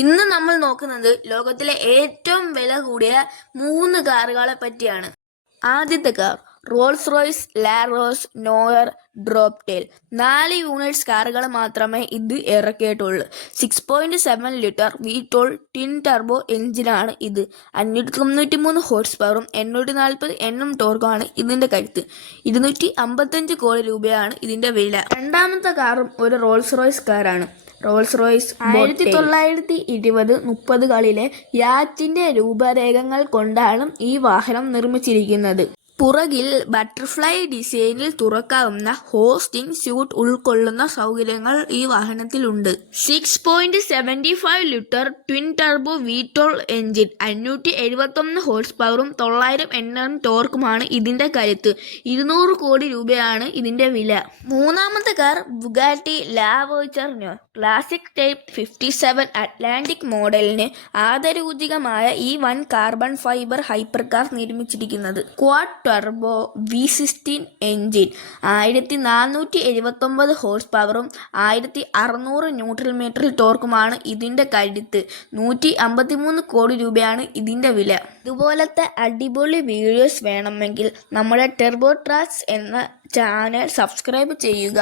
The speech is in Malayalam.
ഇന്ന് നമ്മൾ നോക്കുന്നത് ലോകത്തിലെ ഏറ്റവും വില കൂടിയ 3 കാറുകളെ പറ്റിയാണ്. ആദ്യത്തെ car Rolls Royce La Rose Noire Droptail. 4 units കാറുകൾ മാത്രമേ ഇത് ഇറക്കിയിട്ടുള്ളൂ. 6.7 ലിറ്റർ V12 ടിൻ ടർബോ എഞ്ചിനാണ് ഇത്. 593 ഹോഴ്സ് പവറും 840 Nm ടോർക്കുമാണ് ഇതിന്റെ കരുത്ത്. 255 കോടി രൂപയാണ് ഇതിന്റെ വില. രണ്ടാമത്തെ കാറും ഒരു റോൾസ് റോയ്സ് കാറാണ്. റോൾസ് റോയ്സ് 1920-30കളിലെ യാച്ചിന്റെ രൂപരേഖകൾ കൊണ്ടാണ് ഈ വാഹനം നിർമ്മിച്ചിരിക്കുന്നത്. പുറകിൽ ബട്ടർഫ്ലൈ ഡിസൈനിൽ തുറക്കാവുന്ന ഹോസ്റ്റിംഗ് സ്യൂട്ട് ഉൾക്കൊള്ളുന്ന സൗകര്യങ്ങൾ ഈ വാഹനത്തിലുണ്ട്. 6.75 litre twin turbo V12 engine, 571 horse പവറും 900 Nm ടോർക്കുമാണ് ഇതിന്റെ കരുത്ത്. 200 കോടി രൂപയാണ് ഇതിന്റെ വില. മൂന്നാമത്തെ കാർ ബുഗാട്ടി ലാ വെർച്നർ ക്ലാസിക് ടൈപ്പ് 57 അറ്റ്ലാന്റിക് മോഡലിന് ആദരസൂചകമായ ഈ വൻ കാർബൺ ഫൈബർ ഹൈപ്പർ കാർ നിർമ്മിച്ചിരിക്കുന്നത്. Quad turbo V16 engine, 1479 horse പവറും 1600 Nm ടോർക്കുമാണ് ഇതിന്റെ കരുത്ത്. 153 കോടി രൂപയാണ് ഇതിന്റെ വില. ഇതുപോലത്തെ അടിപൊളി വീഡിയോസ് വേണമെങ്കിൽ നമ്മുടെ ടെർബോ ട്രാക്സ് എന്ന ചാനൽ സബ്സ്ക്രൈബ് ചെയ്യുക.